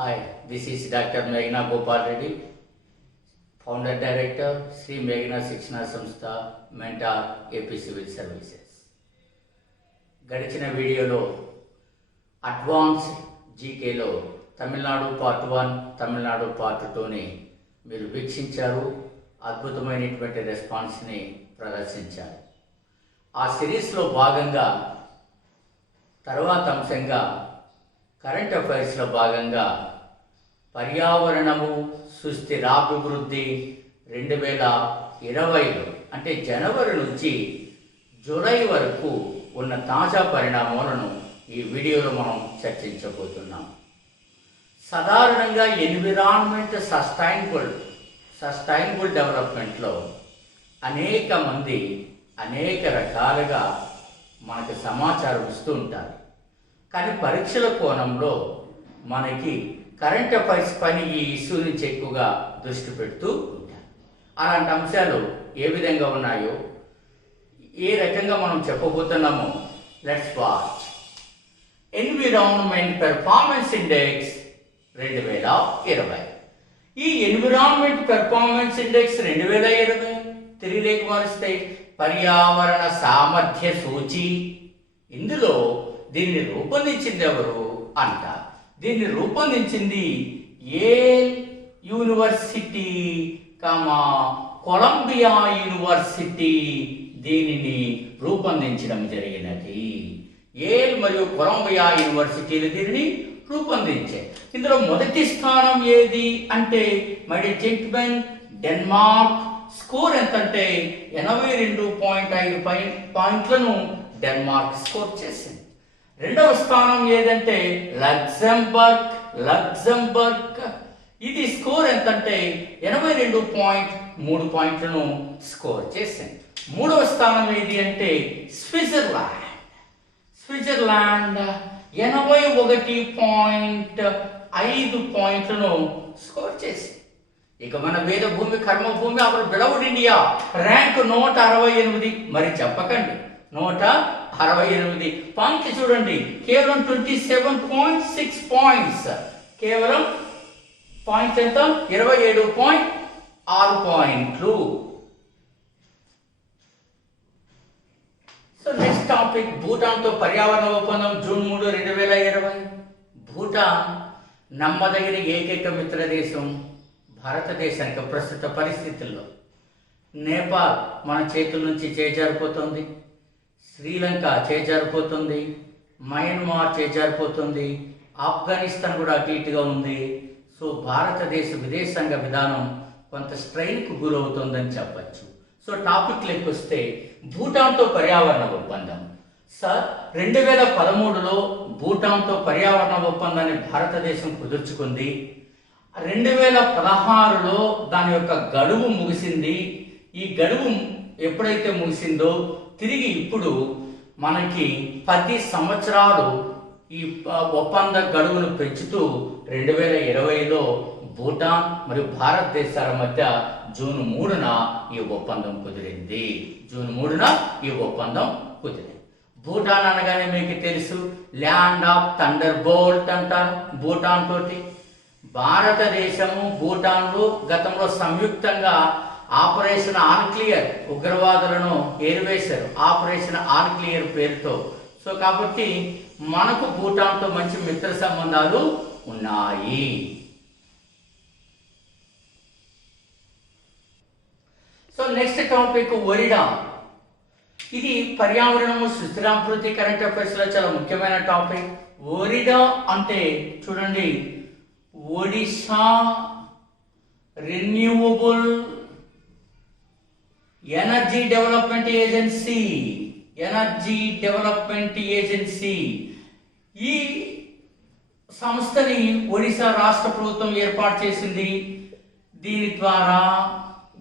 Hi, this is Dr. Meghna Gopal Reddy, Founder Director, Sri Meghna Shikshana Samstha, Mentor, AP Civil Services. గడిచిన వీడియోలో advance జీకేలో Tamil Nadu part 1, Tamil Nadu part 2ని మీరు వీక్షించారు. అద్భుతమైనటువంటి రెస్పాన్స్ని ప్రదర్శించారు. ఆ సిరీస్లో భాగంగా తర్వాత అంశంగా కరెంట్ అఫైర్స్లో భాగంగా పర్యావరణము సుస్థిరాభివృద్ధి 2020 అంటే జనవరి నుంచి జూలై వరకు ఉన్న తాజా పరిణామాలను ఈ వీడియోలో మనం చర్చించబోతున్నాం. సాధారణంగా ఎన్విరాన్మెంట్ సస్టైనబుల్ డెవలప్మెంట్లో అనేక మంది అనేక రకాలుగా మనకు సమాచారం ఇస్తూ ఉంటారు. కానీ పరీక్షల కోణంలో మనకి కరెంట్ అఫైర్స్ పైన ఈ ఇష్యూ నుంచి ఎక్కువగా దృష్టి పెడుతూ ఉంటారు. అలాంటి అంశాలు ఏ విధంగా ఉన్నాయో ఏ రకంగా మనం చెప్పబోతున్నామో let's watch. Environment performance index 2020. ఈ ఎన్విరాన్మెంట్ పెర్ఫార్మెన్స్ ఇండెక్స్ 2020 తిరిగిలేకి మారిస్తే పర్యావరణ సామర్థ్య సూచి. ఇందులో దీన్ని రూపొందించింది ఎవరు అంటారు. దీన్ని రూపొందించింది యేల్ యూనివర్సిటీ కొలంబియా యూనివర్సిటీ దీనిని రూపొందించడం జరిగినది. యేల్ మరియు కొలంబియా యూనివర్సిటీలు దీనిని రూపొందించాయి. ఇందులో మొదటి స్థానం ఏది అంటే my dear gentlemen Denmark. Score ఎంతంటే 82.5 పాయింట్లను డెన్మార్క్ స్కోర్ చేసింది. రెండవ స్థానం ఏదంటే లగ్జంబర్గ్. ఇది స్కోర్ ఎంతంటే 82.3 పాయింట్లను స్కోర్ చేసింది. మూడవ స్థానం ఏది అంటే స్విట్జర్లాండ్ 81.5 పాయింట్లను స్కోర్ చేసింది. ఇక మన వేద భూమి కర్మభూమి అప్పుడు బిలవుడ్ ఇండియా ర్యాంక్ 168. మరి చెప్పకండి 168 పాయింట్లు చూడండి. కేవలం 27.6 పాయింట్స్. కేవలం పాయింట్స్ ఎంత 27.6 పాయింట్లు. సో నెక్స్ట్ టాపిక్ భూటాన్తో పర్యావరణ ఒప్పందం జూన్ 3, 2020. భూటాన్ నమ్మదగిన ఏకైక మిత్ర దేశం భారతదేశానికి ప్రస్తుత పరిస్థితుల్లో. నేపాల్ మన చేతుల నుంచి చేజారిపోతుంది, శ్రీలంక చేజారిపోతుంది, మయన్మార్ చేజారిపోతుంది, ఆఫ్ఘనిస్తాన్ కూడా అటు ఇటుగా ఉంది. సో భారతదేశ విదేశాంగ విధానం కొంత స్ట్రెయిన్కు గురవుతుందని చెప్పచ్చు. సో టాపిక్లోకి వస్తే భూటాన్తో పర్యావరణ ఒప్పందం. సార్ 2013లో భూటాన్తో పర్యావరణ ఒప్పందాన్ని భారతదేశం కుదుర్చుకుంది. 2016లో దాని యొక్క గడువు ముగిసింది. ఈ గడువు ఎప్పుడైతే ముగిసిందో తిరిగి ఇప్పుడు మనకి 10 సంవత్సరాలు ఈ ఒప్పంద గడువును పెంచుతూ 2020లో భూటాన్ మరియు భారతదేశాల మధ్య జూన్ 3న ఈ ఒప్పందం కుదిరింది. భూటాన్ అనగానే మీకు తెలుసు ల్యాండ్ ఆఫ్ థండర్ బోల్ట్ అంటారు. భూటాన్ తోటి భారతదేశము భూటాన్లు గతంలో సంయుక్తంగా ఆపరేషన్ ఆర్క్లియర్ ఉగ్రవాదులను ఏరివేశారు. ఆపరేషన్ ఆర్క్లియర్ పేరుతో. సో కాబట్టి మనకు భూటాన్తో మంచి మిత్ర సంబంధాలు ఉన్నాయి. సో నెక్స్ట్ టాపిక్ ఒరిడా. ఇది పర్యావరణము సుస్థిరాభివృద్ధి కరెంట్ అఫైర్స్లో చాలా ముఖ్యమైన టాపిక్. ఒరిడా అంటే చూడండి, Odisha renewable energy development agency. ఈ సంస్థని ఒడిశా రాష్ట్ర ప్రభుత్వం ఏర్పాటు చేసింది. దీని ద్వారా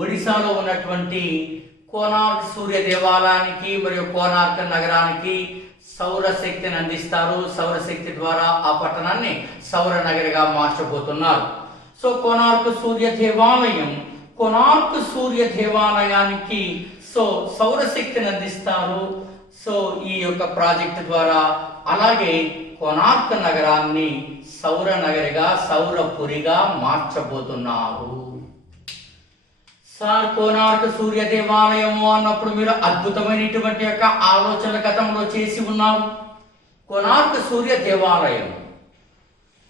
ఒడిశాలో ఉన్నటువంటి కోనార్క్ సూర్య దేవాలయానికి మరియు కోనార్క్ నగరానికి సౌరశక్తిని అందిస్తారు. సౌరశక్తి ద్వారా ఆ పట్టణాన్ని సౌర నగరిగా మార్చబోతున్నారు. సో కోనార్క్ సూర్య దేవాలయానికి సౌరశక్తిని అందిస్తారు. సో ఈ యొక్క ప్రాజెక్ట్ ద్వారా అలాగే కోనార్క్ నగరాన్ని సౌర నగరిగా, సౌరపురిగా మార్చబోతున్నారు. సార్ కోనార్క్ సూర్య దేవాలయము అన్నప్పుడు మీరు అద్భుతమైనటువంటి యొక్క ఆలోచన గతంలో చేసి ఉన్నారు. కోనార్క్ సూర్య దేవాలయం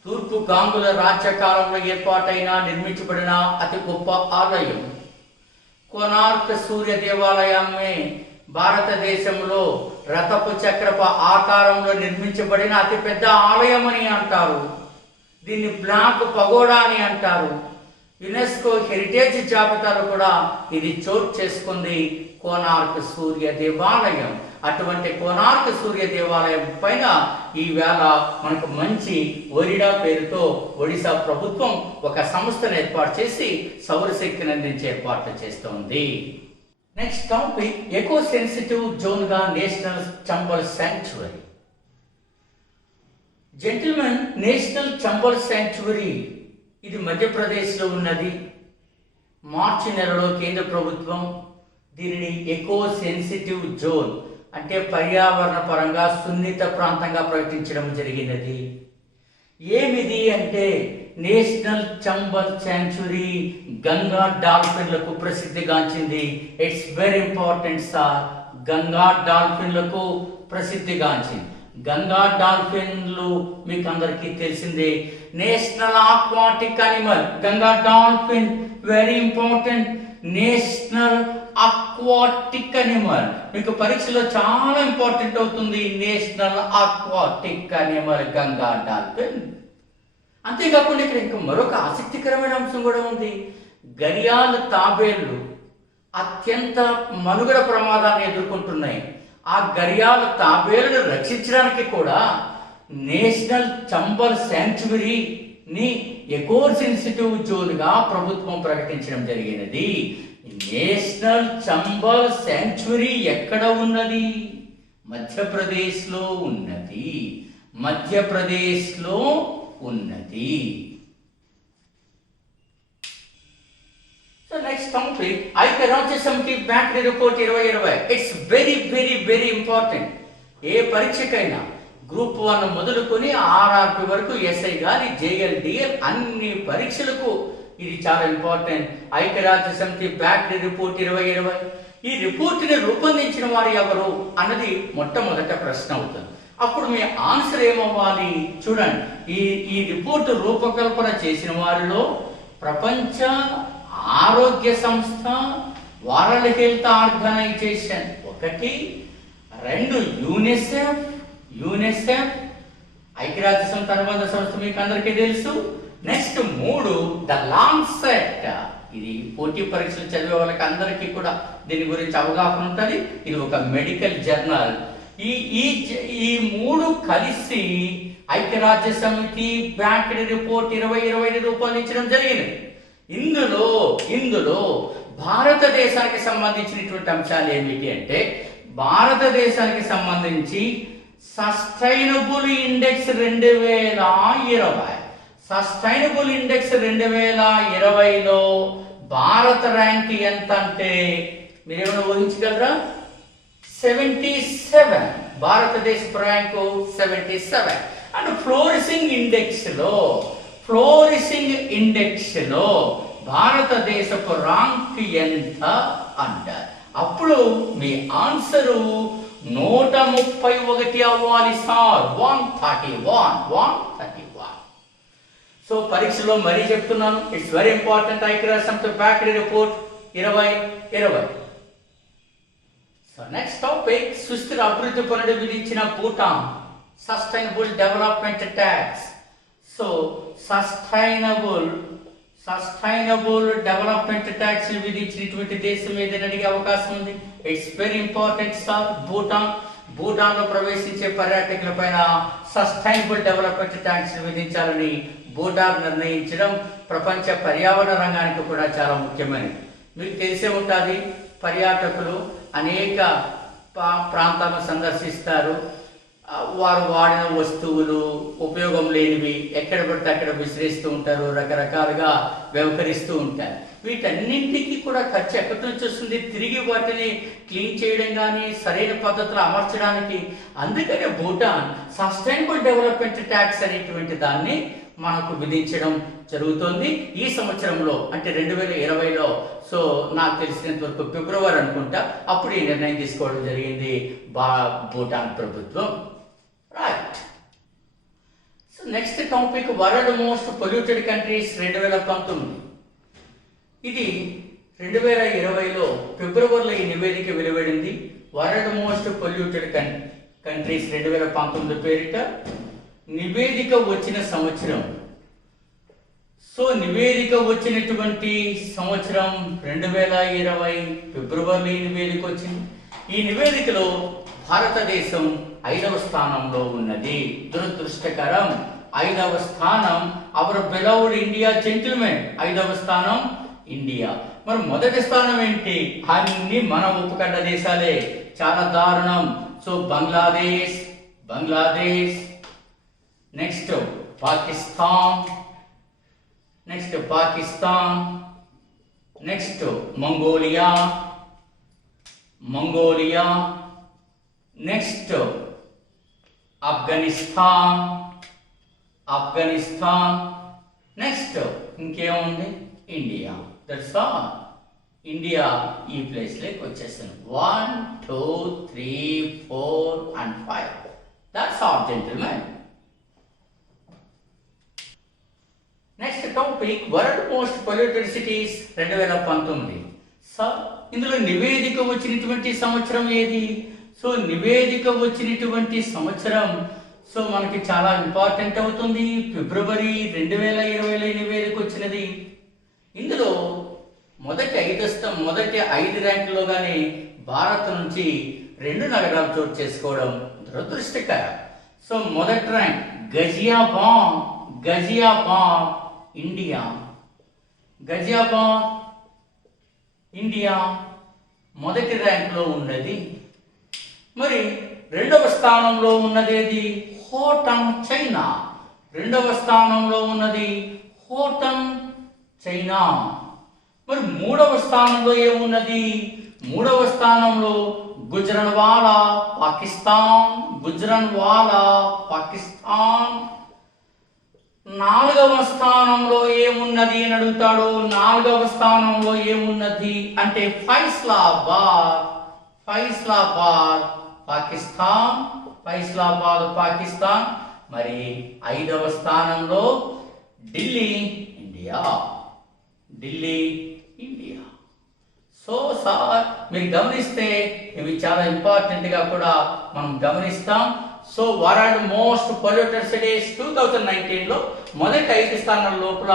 తూర్పు గాంగుల రాజ్యకాలంలో ఏర్పాటైన నిర్మించబడిన అతి గొప్ప ఆలయం. కోనార్క్ సూర్య దేవాలయమే భారతదేశంలో రథపు చక్రపు ఆకారంలో నిర్మించబడిన అతిపెద్ద ఆలయం అని అంటారు. దీన్ని బ్లాక్ పగోడా అని అంటారు. యునెస్కో హెరిటేజ్ జాబితాలో కూడా ఇది చోటు చేసుకుంది. కోనార్క్ సూర్య దేవాలయం. అటువంటి కోనార్క్ సూర్య దేవాలయం పైన ఈవేళ మనకు మంచి ఒరిడా పేరుతో ఒడిశా ప్రభుత్వం ఒక సంస్థను ఏర్పాటు చేసి సౌరశక్తిని అందించే ఏర్పాట్లు చేస్తోంది. Next topic, eco sensitive zone గా National Chambal Sanctuary. Gentlemen, National Chambal Sanctuary ఇది మధ్యప్రదేశ్లో ఉన్నది. మార్చి నెలలో కేంద్ర ప్రభుత్వం దీనిని ఎకో సెన్సిటివ్ జోన్ అంటే పర్యావరణ పరంగా సున్నిత ప్రాంతంగా ప్రకటించడం జరిగినది. ఏమిది అంటే నేషనల్ చంబల్ శాంక్చురీ గంగా డాల్ఫిన్లకు ప్రసిద్ధిగాంచింది. It's very important sir. Ganga డాల్ఫిన్లకు ప్రసిద్ధిగాంచింది. గంగా డాల్ఫిన్లు మీకు అందరికీ తెలిసిందే. National aquatic animal Ganga dolphin, very important. National aquatic animal మీకు పరీక్షలో చాలా ఇంపార్టెంట్ అవుతుంది. National aquatic animal Ganga dolphin. అంతేకాకుండా ఇక్కడ ఇంకా మరొక ఆసక్తికరమైన అంశం కూడా ఉంది. గరియాల తాబేళ్లు అత్యంత మనుగడ ప్రమాదాన్ని ఎదుర్కొంటున్నాయి. ఆ గరియాల తాబేళ్లను రక్షించడానికి కూడా నేషనల్ చంబల్ శాంక్చురీని ఎకో సెన్సిటివ్ జోన్ గా ప్రభుత్వం ప్రకటించడం జరిగినది. నేషనల్ చంబల్ శాంక్చురీ ఎక్కడ ఉన్నది? మధ్యప్రదేశ్లో ఉన్నది. మధ్యప్రదేశ్లో ఉన్నది. సో నెక్స్ట్ టాపిక్, ఐక్యరాజ్య సమితి battery report 2020. It's very very very important. ఏ పరీక్షకైనా గ్రూప్ 1 మొదలుకొని ఆర్ఆర్పి వరకు, ఎస్ఐ గారి, జేఎల్డిఎల్ అన్ని పరీక్షలకు ఇది చాలా ఇంపార్టెంట్. ఐక్యరాజ్య సమితి బ్యాటరీ రిపోర్ట్ 2020. ఈ రిపోర్ట్ని రూపొందించిన వారు ఎవరు అన్నది మొట్టమొదట ప్రశ్న అవుతుంది. అప్పుడు మీ ఆన్సర్ ఏమవ్వాలి? చూడండి, ఈ రిపోర్టు రూపకల్పన చేసిన వారిలో ప్రపంచ ఆరోగ్య సంస్థ, వరల్డ్ హెల్త్ ఆర్గనైజేషన్ 1, 2 యూనిసెఫ్ ఐక్యరాజ్య సమితి అనుబంధ సంస్థ మీకు అందరికీ తెలుసు. Next 3 the Lancet. ఇది పోటీ పరీక్షలు చదివే వాళ్ళకి అందరికీ కూడా దీని గురించి అవగాహన ఉంటుంది. ఇది ఒక మెడికల్ జర్నల్. ఈ 3 కలిసి ఐక్యరాజ్య సమితి బ్యాటరీ రిపోర్ట్ 2020 రూపొందించడం జరిగింది. ఇందులో భారతదేశానికి సంబంధించినటువంటి అంశాలు ఏమిటి అంటే, భారతదేశానికి సంబంధించి సస్టైనబుల్ ఇండెక్స్ 2020, సస్టైనబుల్ ఇండెక్స్ 2020లో భారత ర్యాంక్ ఎంత అంటే మీరేమైనా ఊహించగలరా? 77. భారతదేశ ర్యాంకు 77. అండ్ ఫ్లోరిసింగ్ ఇండెక్స్ లో భారతదేశపు ర్యాంక్ ఎంత అంటారు. అప్పుడు మీ ఆన్సరు 131 అవ్వాలి సార్. 131. సో పరీక్షలో మరీ చెప్తున్నాను, ఇట్స్ వెరీ ఇంపార్టెంట్. ఐక్యరాజ్య సమితి battery report 2020. So next topic, సుస్థిర అభివృద్ధి పనులు విధించిన Bhutan sustainable development tax. So sustainable development tax విధించినటువంటి దేశం ఏదైనా అడిగే అవకాశం ఉంది. It's very important sir. Bhutan లో ప్రవేశించే పర్యాటకుల పైన సస్టైనబుల్ డెవలప్మెంట్ ట్యాక్స్ విధించాలని భూటాన్ నిర్ణయించడం ప్రపంచ పర్యావరణ రంగానికి కూడా చాలా ముఖ్యమైనది. మీకు తెలిసే ఉంటుంది, పర్యాటకులు అనేక ప్రాంతాలను సందర్శిస్తారు. వారు వాడిన వస్తువులు ఉపయోగం లేనివి ఎక్కడ పడితే అక్కడ విసిరేస్తూ ఉంటారు, రకరకాలుగా వ్యవహరిస్తూ ఉంటారు. వీటన్నింటికి కూడా ఖర్చు ఎక్కడి నుంచి వస్తుంది? తిరిగి వాటిని క్లీన్ చేయడం కానీ సరైన పద్ధతిలో అమర్చడానికి. అందుకనే భూటాన్ సస్టైనబుల్ డెవలప్మెంట్ ట్యాక్స్ అనేటువంటి దాన్ని మనకు విధించడం జరుగుతుంది. ఈ సంవత్సరంలో అంటే 2020లో సో నాకు తెలిసినంత వరకు ఫిబ్రవరి అనుకుంటా అప్పుడు ఈ నిర్ణయం తీసుకోవడం జరిగింది భూటాన్ ప్రభుత్వం. Right. So next topic world most polluted countries 2019. ఇది 2020లో ఫిబ్రవరిలో ఈ నివేదిక వెలువడింది. వరల్డ్ మోస్ట్ పొల్యూటెడ్ కంట్రీస్ 2019 పేరిట నివేదిక వచ్చిన సంవత్సరం. సో నివేదిక వచ్చినటువంటి సంవత్సరం 2020 ఫిబ్రవరిలో ఈ నివేదిక వచ్చింది. ఈ నివేదికలో భారతదేశం 5వ స్థానంలో ఉన్నది. దురదృష్టకరం. 5వ స్థానం అవర్ బిలవ్డ్ ఇండియా జెంటిల్మెన్. 5వ స్థానం ఇండియా. మరి మొదటి స్థానం ఏంటి? అన్ని మన ఉపఖండ దేశాలే. చాలా దారుణం. So Bangladesh, next Pakistan, next Mongolia, next Afghanistan, next ఇంకేముంది? ఇండియా. That's all. ఇండియా ఈ ప్లేస్లోకి వచ్చేసింది. 1, 2, 3, 4 and 5. That's all, gentlemen. Next topic world most polluted cities 2019. So ఇందులో నివేదిక వచ్చినటువంటి సంవత్సరం ఏది? సో నివేదిక వచ్చినటువంటి సంవత్సరం సో మనకి చాలా ఇంపార్టెంట్ అవుతుంది. ఫిబ్రవరి 2020లో నివేదిక వచ్చినది. ఇందులో మొదటి 5 ర్యాంకులోగానే భారత్ నుంచి 2 నగరాలు చోటు చేసుకోవడం దురదృష్టకరం. సో మొదటి ర్యాంక్ గజియాబాద్ ఇండియా మొదటి ర్యాంక్లో ఉన్నది. మరి 2వ స్థానంలో ఉన్నది ఏది? Houghton China. 2వ స్థానంలో ఉన్నది హోటన్ చైనా. మరి 3వ స్థానంలో ఏమున్నది? 3వ స్థానంలో గుజరాన్వాలా పాకిస్తాన్. 4వ స్థానంలో ఏమున్నది అని అడుగుతాడు. 4వ స్థానంలో ఏమున్నది అంటే ఫైసలాబాద్ పాకిస్తాన్. మరి 5వ స్థానంలో ఢిల్లీ ఇండియా. సో సార్ మీరు గమనిస్తే ఇవి చాలా ఇంపార్టెంట్ గా కూడా మనం గమనిస్తాం. So world most polluted cities 2019లో మొదటి 5 స్థానాల లోపల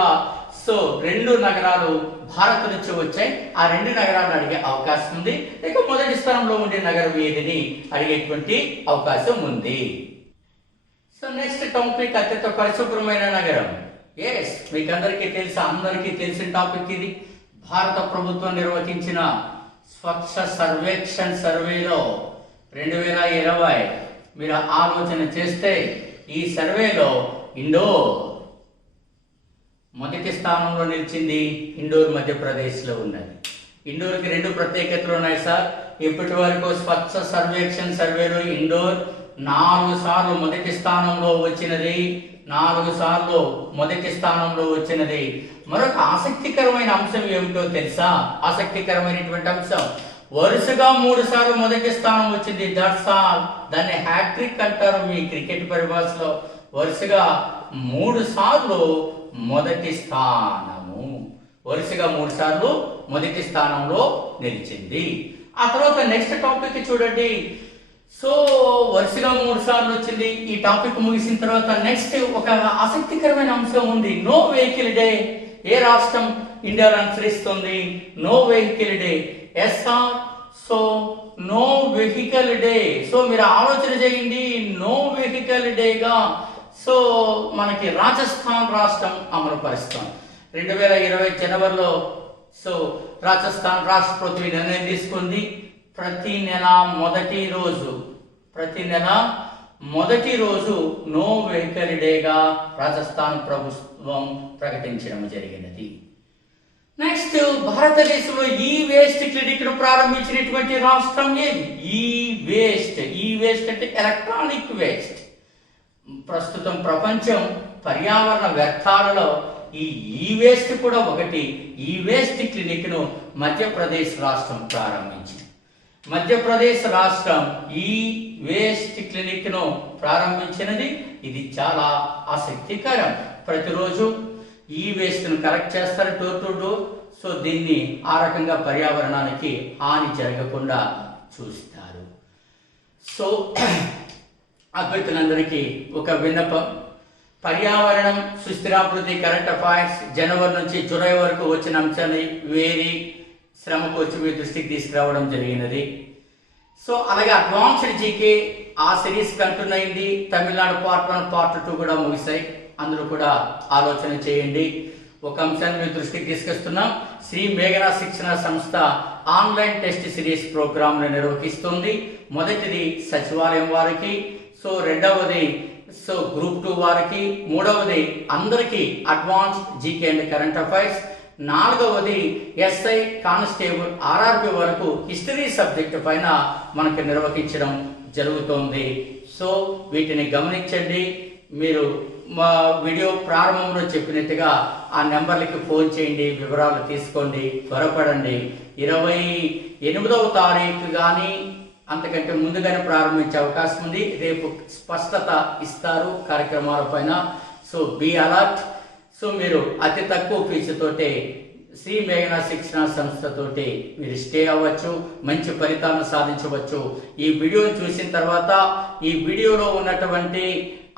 సో 2 నగరాలు భారత్ నుంచి వచ్చాయి. ఆ 2 నగరాలను అడిగే అవకాశం ఉంది. ఇక మొదటి స్థానంలో ఉండే నగరం ఏదని అడిగేటువంటి అవకాశం ఉంది. సో నెక్స్ట్ టాపిక్ అత్యంత పరిశుభ్రమైన నగరం. ఎస్ మీకు అందరికీ తెలిసిన టాపిక్ ఇది. భారత ప్రభుత్వం నిర్వహించిన స్వచ్ఛ సర్వేక్షణ్ సర్వేలో 2020 మీరు ఆలోచన చేస్తే ఈ సర్వేలో ఇండోర్ మొదటి స్థానంలో నిలిచింది. ఇండోర్ మధ్యప్రదేశ్లో ఉన్నది. ఇండోర్కి 2 ప్రత్యేకతలు ఉన్నాయి సార్. ఇప్పటి వరకు స్వచ్ఛ సర్వేక్షణ్ సర్వేలో ఇండోర్ 4 సార్లు మొదటి స్థానంలో వచ్చినది. మరొక ఆసక్తికరమైన అంశం ఏమిటో తెలుసా? ఆసక్తికరమైనటువంటి అంశం వరుసగా 3 సార్లు మొదటి స్థానం వచ్చింది. That's all. దాన్ని హ్యాట్రిక్ అంటారు మీ క్రికెట్ పరిభాషలో. వరుసగా 3 సార్లు మొదటి స్థానంలో నిలిచింది. ఆ తర్వాత నెక్స్ట్ టాపిక్ చూడండి. సో వరుసగా 3 సార్లు వచ్చింది. ఈ టాపిక్ ముగిసిన తర్వాత నెక్స్ట్ ఒక ఆసక్తికరమైన అంశం ఉంది. No vehicle day. ఏ రాష్ట్రం ఇండియాలో అనుసరిస్తుంది no vehicle day? S R. So no vehicle day. So మీరు ఆలోచన చేయండి. నో వెహికల్ డేగా సో మనకి రాజస్థాన్ రాష్ట్రం అమలుపరుస్తాం. 2020 జనవరిలో సో రాజస్థాన్ రాష్ట్ర ప్రభుత్వం నిర్ణయం తీసుకుంది. ప్రతి నెల మొదటి రోజు నో వెహికల్ డేగా రాజస్థాన్ ప్రభుత్వం ప్రకటించడం జరిగినది. నెక్స్ట్, భారతదేశంలో ఈ వేస్ట్ క్లినిక్ ను ప్రారంభించినటువంటి రాష్ట్రం ఏది? ఈ వేస్ట్ అంటే ఎలక్ట్రానిక్ వేస్ట్. ప్రస్తుతం ప్రపంచం పర్యావరణ వ్యర్థాలలో ఈ వేస్ట్ కూడా ఒకటి. ఈ వేస్ట్ క్లినిక్ ను మధ్యప్రదేశ్ రాష్ట్రం ప్రారంభించింది. మధ్యప్రదేశ్ రాష్ట్రం ఈ వేస్ట్ క్లినిక్ ను ప్రారంభించినది. ఇది చాలా ఆసక్తికరం. ప్రతిరోజు ఈ వేస్ట్ ను కలెక్ట్ చేస్తారు డోర్ టు డోర్. సో దీన్ని ఆ రకంగా పర్యావరణానికి హాని జరగకుండా చూస్తారు. సో అభ్యర్థులందరికీ ఒక విన్నపం, పర్యావరణం, సుస్థిరాభివృద్ధి, కరెంట్ అఫైర్స్ జనవరి నుంచి జూలై వరకు వచ్చిన అంశాన్ని వేరి శ్రమకు వచ్చి మీ దృష్టికి తీసుకురావడం జరిగినది. సో అలాగే అడ్వాన్స్డ్ జీకే ఆ సిరీస్ కంటిన్యూ అయింది. తమిళనాడు పార్ట్ 1 పార్ట్ 2 కూడా ముగిశాయి. అందరూ కూడా ఆలోచన చేయండి. ఒక అంశాన్ని మీ దృష్టికి తీసుకొస్తున్నాం. శ్రీ మేఘనా శిక్షణ సంస్థ ఆన్లైన్ టెస్ట్ సిరీస్ ప్రోగ్రాంను నిర్వహిస్తుంది. మొదటిది సచివాలయం వారికి, సో రెండవది గ్రూప్ 2 వారికి, మూడవది అందరికీ advanced GK and current affairs, నాలుగవది ఎస్ఐ, కానిస్టేబుల్, ఆర్ఆర్బి వరకు హిస్టరీ సబ్జెక్టు పైన మనకు నిర్వహించడం జరుగుతోంది. సో వీటిని గమనించండి. మీరు మా వీడియో ప్రారంభంలో చెప్పినట్టుగా ఆ నెంబర్లకి ఫోన్ చేయండి, వివరాలు తీసుకోండి, త్వరపడండి. 28వ తారీఖు కానీ అంతకంటే ముందుగానే ప్రారంభించే అవకాశం ఉంది. రేపు స్పష్టత ఇస్తారు కార్యక్రమాల పైన. So be alert. సో మీరు అతి తక్కువ ఫీజుతోటే శ్రీ మేఘనా శిక్షణ సంస్థతోటి మీరు స్టే అవ్వచ్చు, మంచి ఫలితాలను సాధించవచ్చు. ఈ వీడియోను చూసిన తర్వాత ఈ వీడియోలో ఉన్నటువంటి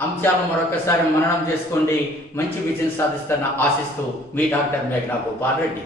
అంశాలను మరొకసారి మననం చేసుకోండి. మంచి విజయం సాధిస్తారని ఆశిస్తూ మీ డాక్టర్ మేఘనా గోపాల్ రెడ్డి.